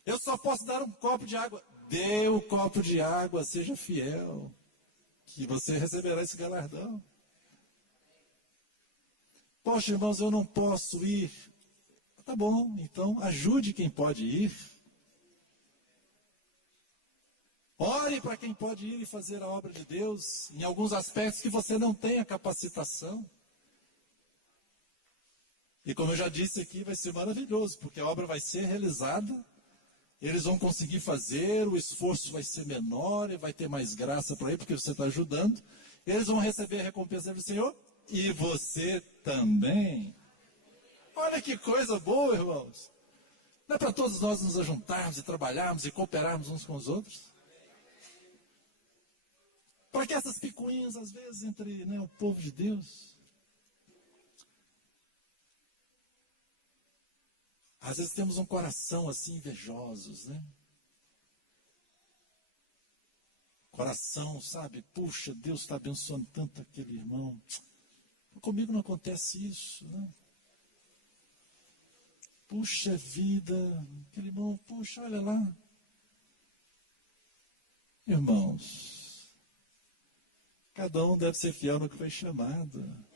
Eu só posso dar um copo de água. Dê o copo de água, seja fiel, que você receberá esse galardão. Poxa, irmãos, eu não posso ir. Tá bom, então ajude quem pode ir. Ore para quem pode ir e fazer a obra de Deus, em alguns aspectos que você não tem a capacitação. E como eu já disse aqui, vai ser maravilhoso, porque a obra vai ser realizada, eles vão conseguir fazer, o esforço vai ser menor, e vai ter mais graça para ir, porque você está ajudando. Eles vão receber a recompensa do Senhor, e você também. Olha que coisa boa, irmãos. Não é para todos nós nos ajuntarmos e trabalharmos e cooperarmos uns com os outros? Para que essas picuinhas, às vezes, entre o povo de Deus? Às vezes temos um coração assim, invejosos, né? Coração, sabe? Puxa, Deus está abençoando tanto aquele irmão. Comigo não acontece isso, né? Puxa vida, aquele irmão, puxa, olha lá. Irmãos, cada um deve ser fiel no que foi chamado.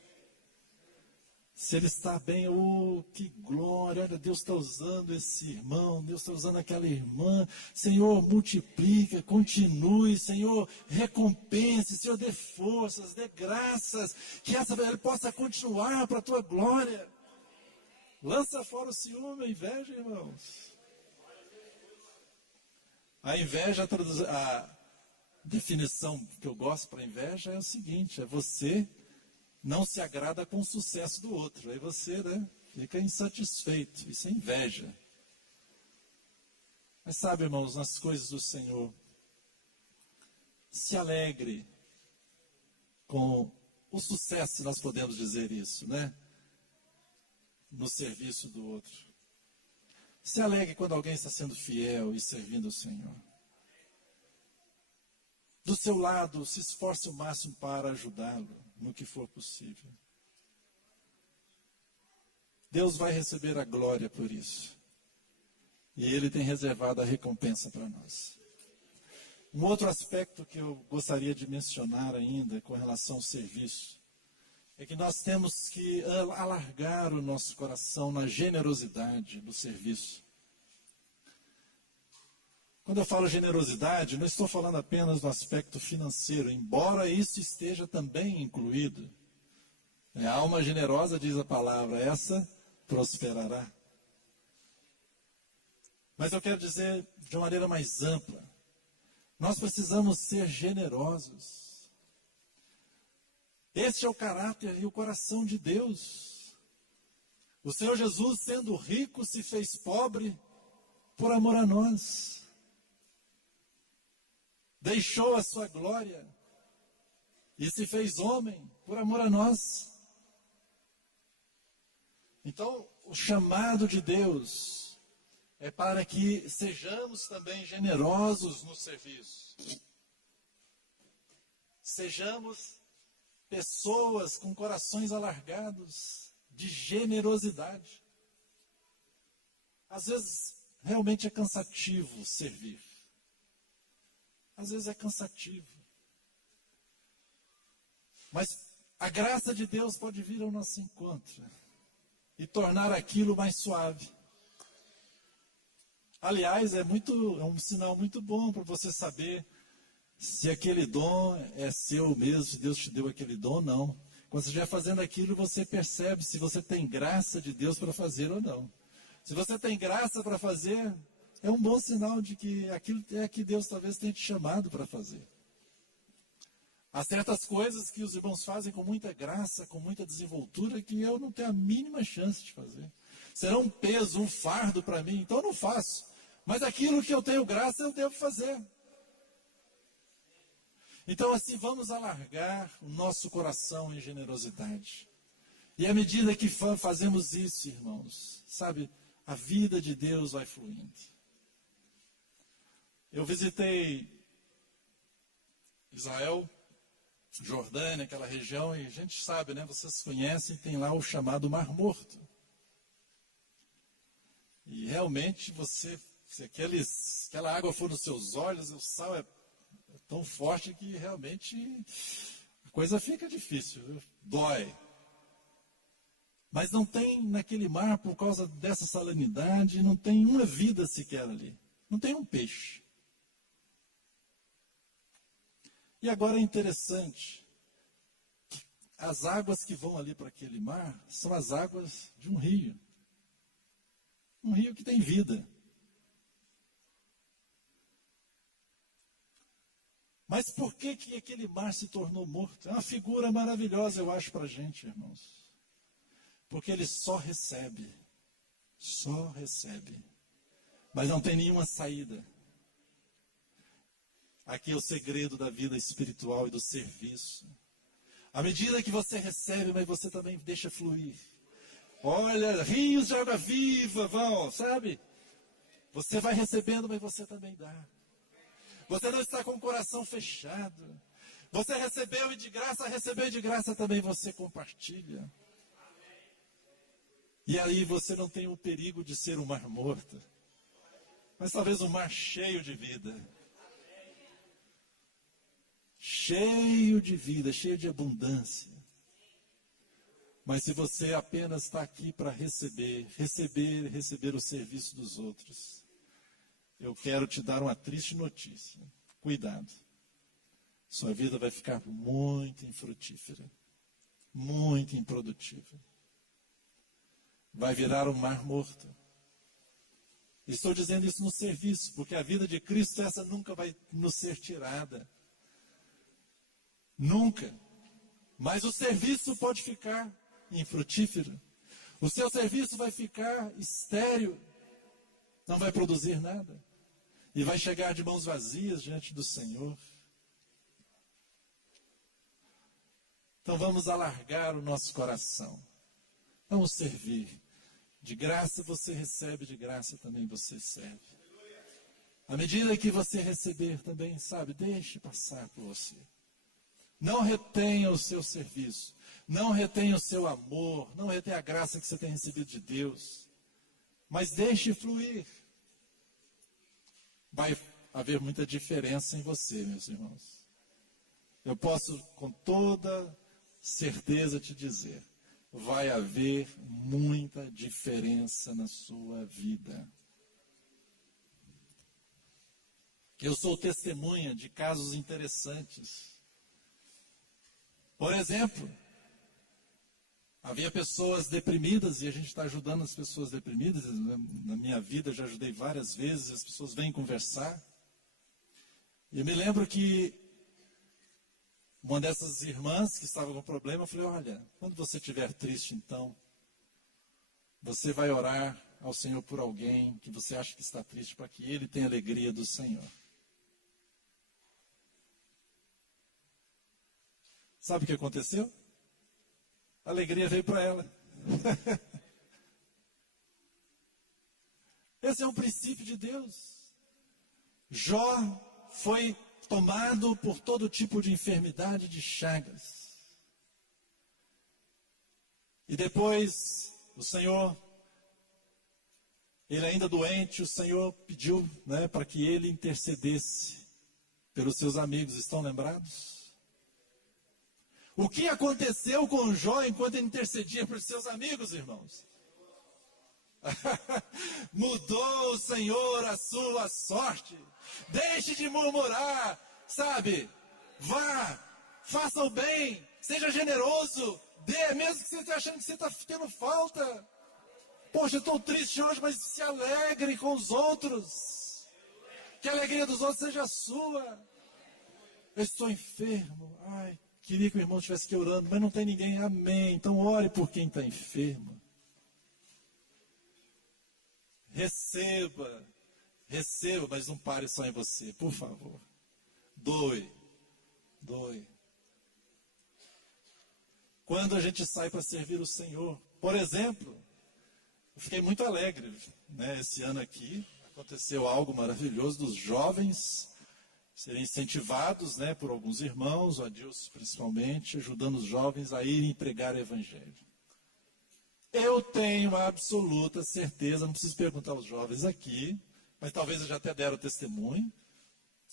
Se ele está bem, oh, que glória, olha, Deus está usando esse irmão, Deus está usando aquela irmã. Senhor, multiplica, continue, Senhor, recompense, Senhor, dê forças, dê graças, que essa ele possa continuar para a tua glória. Lança fora o ciúme, a inveja, irmãos. A inveja, definição que eu gosto para inveja é o seguinte: é você não se agrada com o sucesso do outro. Aí você, né, fica insatisfeito. Isso é inveja. Mas sabe, irmãos, nas coisas do Senhor, se alegre com o sucesso, se nós podemos dizer isso, né? No serviço do outro. Se alegre quando alguém está sendo fiel e servindo o Senhor. Do seu lado, se esforce o máximo para ajudá-lo no que for possível. Deus vai receber a glória por isso. E Ele tem reservado a recompensa para nós. Um outro aspecto que eu gostaria de mencionar ainda com relação ao serviço é que nós temos que alargar o nosso coração na generosidade do serviço. Quando eu falo generosidade, não estou falando apenas do aspecto financeiro, embora isso esteja também incluído. A alma generosa, diz a palavra, essa prosperará. Mas eu quero dizer de uma maneira mais ampla. Nós precisamos ser generosos. Este é o caráter e o coração de Deus. O Senhor Jesus, sendo rico, se fez pobre por amor a nós. Deixou a sua glória e se fez homem por amor a nós. Então, o chamado de Deus é para que sejamos também generosos no serviço. Sejamos pessoas com corações alargados de generosidade. Às vezes, realmente é cansativo servir. Às vezes é cansativo. Mas a graça de Deus pode vir ao nosso encontro e tornar aquilo mais suave. Aliás, é um sinal muito bom para você saber se aquele dom é seu mesmo, se Deus te deu aquele dom ou não. Quando você estiver fazendo aquilo, você percebe se você tem graça de Deus para fazer ou não. Se você tem graça para fazer, é um bom sinal de que aquilo é que Deus talvez tenha te chamado para fazer. Há certas coisas que os irmãos fazem com muita graça, com muita desenvoltura, que eu não tenho a mínima chance de fazer. Será um peso, um fardo para mim, então eu não faço. Mas aquilo que eu tenho graça, eu devo fazer. Então assim, vamos alargar o nosso coração em generosidade. E à medida que fazemos isso, irmãos, sabe, a vida de Deus vai fluindo. Eu visitei Israel, Jordânia, aquela região, e a gente sabe, né? Vocês conhecem, tem lá o chamado Mar Morto. E realmente se aquela água for nos seus olhos, o sal é tão forte que realmente a coisa fica difícil, viu? Dói. Mas não tem naquele mar, por causa dessa salinidade, não tem uma vida sequer ali. Não tem um peixe. E agora é interessante que as águas que vão ali para aquele mar são as águas de um rio. Um rio que tem vida. Mas por que aquele mar se tornou morto? É uma figura maravilhosa, eu acho, para a gente, irmãos. Porque ele só recebe. Só recebe. Mas não tem nenhuma saída. Aqui é o segredo da vida espiritual e do serviço. À medida que você recebe, mas você também deixa fluir. Olha, rios de água viva vão, sabe? Você vai recebendo, mas você também dá. Você não está com o coração fechado. Você recebeu e de graça também você compartilha. E aí você não tem o perigo de ser um mar morto, mas talvez um mar cheio de vida. Cheio de vida, cheio de abundância. Mas se você apenas está aqui para receber o serviço dos outros, eu quero te dar uma triste notícia. Cuidado. Sua vida vai ficar muito infrutífera, muito improdutiva. Vai virar um mar morto. Estou dizendo isso no serviço, porque a vida de Cristo, essa nunca vai nos ser tirada. Nunca. Mas o serviço pode ficar infrutífero. O seu serviço vai ficar estéril. Não vai produzir nada. E vai chegar de mãos vazias diante do Senhor. Então vamos alargar o nosso coração. Vamos servir. De graça você recebe, de graça também você serve. À medida que você receber também, sabe, deixe passar por você. Não retenha o seu serviço. Não retenha o seu amor. Não retenha a graça que você tem recebido de Deus. Mas deixe fluir. Vai haver muita diferença em você, meus irmãos. Eu posso com toda certeza te dizer, vai haver muita diferença na sua vida. Eu sou testemunha de casos interessantes. Por exemplo, havia pessoas deprimidas e a gente está ajudando as pessoas deprimidas. Na minha vida eu já ajudei várias vezes, as pessoas vêm conversar. E eu me lembro que uma dessas irmãs que estava com problema, eu falei, olha, quando você estiver triste então, você vai orar ao Senhor por alguém que você acha que está triste, para que ele tenha alegria do Senhor. Sabe o que aconteceu? A alegria veio para ela. Esse é um princípio de Deus. Jó foi tomado por todo tipo de enfermidade, de chagas. E depois, o Senhor, ele ainda doente, o Senhor pediu, para que ele intercedesse pelos seus amigos. Estão lembrados? O que aconteceu com Jó enquanto ele intercedia por seus amigos, irmãos? Mudou o Senhor a sua sorte. Deixe de murmurar, sabe? Vá, faça o bem, seja generoso, dê, mesmo que você esteja achando que você está tendo falta. Poxa, eu estou triste hoje, mas se alegre com os outros. Que a alegria dos outros seja a sua. Eu estou enfermo, ai. Queria que o irmão estivesse aqui orando, mas não tem ninguém. Amém. Então ore por quem está enfermo. Receba, mas não pare só em você, por favor. Doe. Quando a gente sai para servir o Senhor, por exemplo, eu fiquei muito alegre, esse ano aqui, aconteceu algo maravilhoso dos jovens serem incentivados, por alguns irmãos, o Adilson principalmente, ajudando os jovens a irem pregar o Evangelho. Eu tenho a absoluta certeza, não preciso perguntar aos jovens aqui, mas talvez eles já até deram testemunho,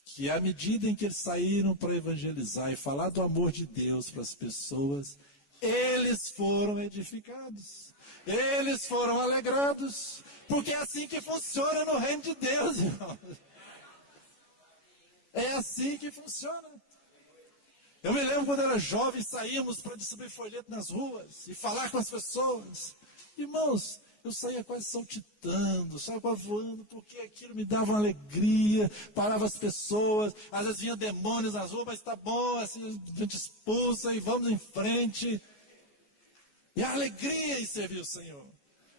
que à medida em que eles saíram para evangelizar e falar do amor de Deus para as pessoas, eles foram edificados, eles foram alegrados, porque é assim que funciona no reino de Deus, irmãos. É assim que funciona. Eu me lembro quando era jovem, saímos para distribuir folheto nas ruas e falar com as pessoas. Irmãos, eu saía quase saltitando, saia quase voando, porque aquilo me dava uma alegria, parava as pessoas, às vezes vinha demônios nas ruas, mas está bom, assim, a gente expulsa e vamos em frente. E a alegria em servir o Senhor.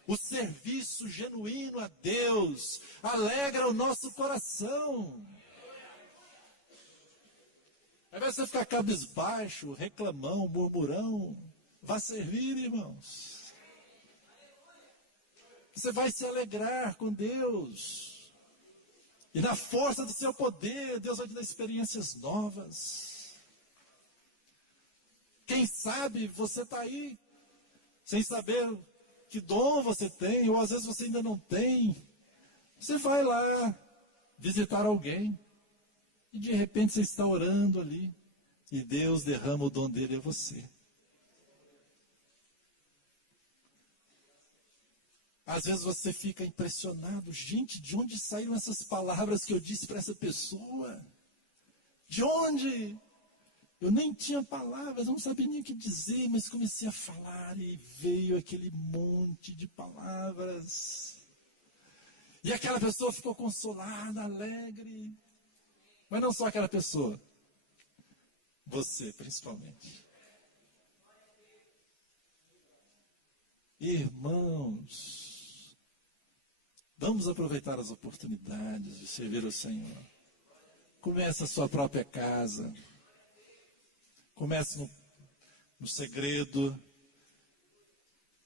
O serviço genuíno a Deus alegra o nosso coração. Ao invés de você ficar cabisbaixo, reclamão, murmurão, vá servir, irmãos. Você vai se alegrar com Deus. E na força do seu poder, Deus vai te dar experiências novas. Quem sabe você está aí, sem saber que dom você tem, ou às vezes você ainda não tem. Você vai lá visitar alguém. E de repente você está orando ali. E Deus derrama o dom dele a você. Às vezes você fica impressionado. Gente, de onde saíram essas palavras que eu disse para essa pessoa? De onde? Eu nem tinha palavras, eu não sabia nem o que dizer, mas comecei a falar e veio aquele monte de palavras. E aquela pessoa ficou consolada, alegre. Mas não só aquela pessoa. você principalmente. Irmãos, vamos aproveitar as oportunidades de servir o Senhor. Comece a sua própria casa. Comece no segredo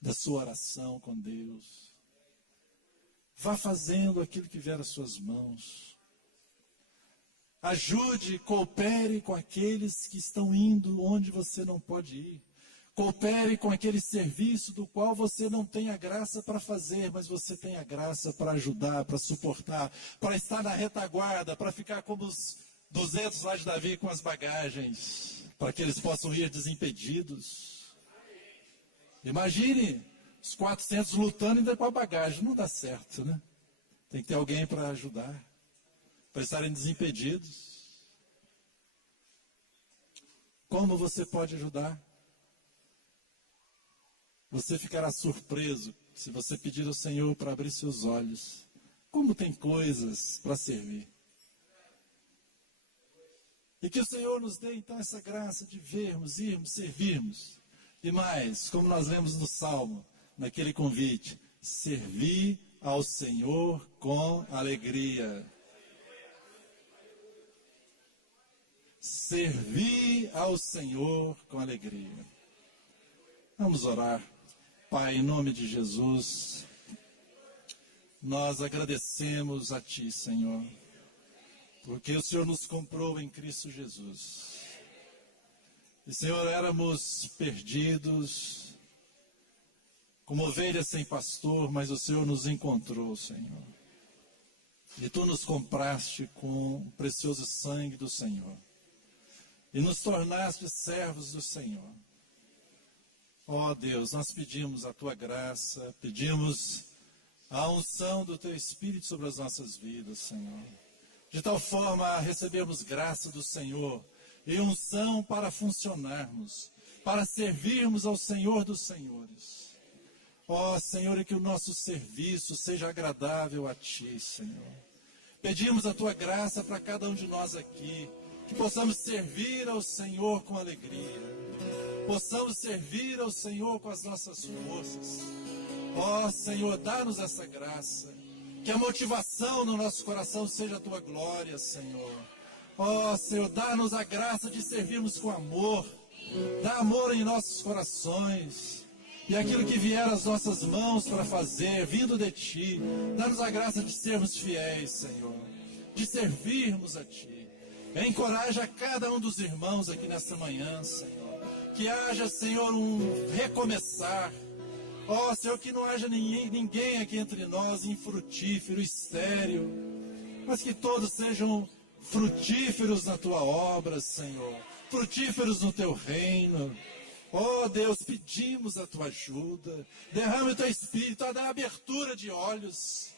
da sua oração com Deus. Vá fazendo aquilo que vier às suas mãos. Ajude, coopere com aqueles que estão indo onde você não pode ir. Coopere com aquele serviço do qual você não tem a graça para fazer, mas você tem a graça para ajudar, para suportar, para estar na retaguarda, para ficar como os 200 lá de Davi com as bagagens, para que eles possam ir desimpedidos. Imagine os 400 lutando ainda com a bagagem. Não dá certo, né? Tem que ter alguém para ajudar, para estarem desimpedidos. Como você pode ajudar? Você ficará surpreso se você pedir ao Senhor para abrir seus olhos. Como tem coisas para servir. E que o Senhor nos dê então essa graça de vermos, irmos, servirmos. E mais, como nós lemos no Salmo, naquele convite, servir ao Senhor com alegria. Servir ao Senhor com alegria. Vamos orar. Pai, em nome de Jesus, nós agradecemos a Ti, Senhor, porque o Senhor nos comprou em Cristo Jesus. E, Senhor, éramos perdidos, como ovelhas sem pastor, mas o Senhor nos encontrou, Senhor. E Tu nos compraste com o precioso sangue do Senhor. E nos tornaste servos do Senhor. Ó Deus, nós pedimos a Tua graça, pedimos a unção do Teu Espírito sobre as nossas vidas, Senhor. De tal forma a recebermos graça do Senhor e unção para funcionarmos, para servirmos ao Senhor dos Senhores. Ó Senhor, e que o nosso serviço seja agradável a Ti, Senhor. Pedimos a Tua graça para cada um de nós aqui, que possamos servir ao Senhor com alegria. Possamos servir ao Senhor com as nossas forças. Ó Senhor, dá-nos essa graça. Que a motivação no nosso coração seja a Tua glória, Senhor. Ó Senhor, dá-nos a graça de servirmos com amor. Dá amor em nossos corações. E aquilo que vier às nossas mãos para fazer, vindo de Ti, dá-nos a graça de sermos fiéis, Senhor. De servirmos a Ti. Encoraja cada um dos irmãos aqui nesta manhã, Senhor. Que haja, Senhor, um recomeçar. Ó, Senhor, que não haja ninguém aqui entre nós infrutífero, estéril, mas que todos sejam frutíferos na Tua obra, Senhor, frutíferos no Teu reino. Ó Deus, pedimos a Tua ajuda, derrame o Teu Espírito, dá abertura de olhos.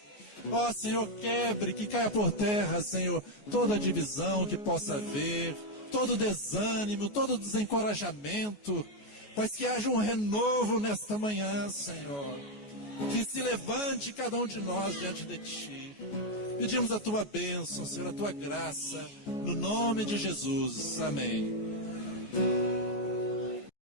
Ó Senhor, quebre, que caia por terra, Senhor, toda a divisão que possa haver, todo desânimo, todo desencorajamento, mas que haja um renovo nesta manhã, Senhor. Que se levante cada um de nós diante de Ti. Pedimos a Tua bênção, Senhor, a Tua graça, no nome de Jesus. Amém.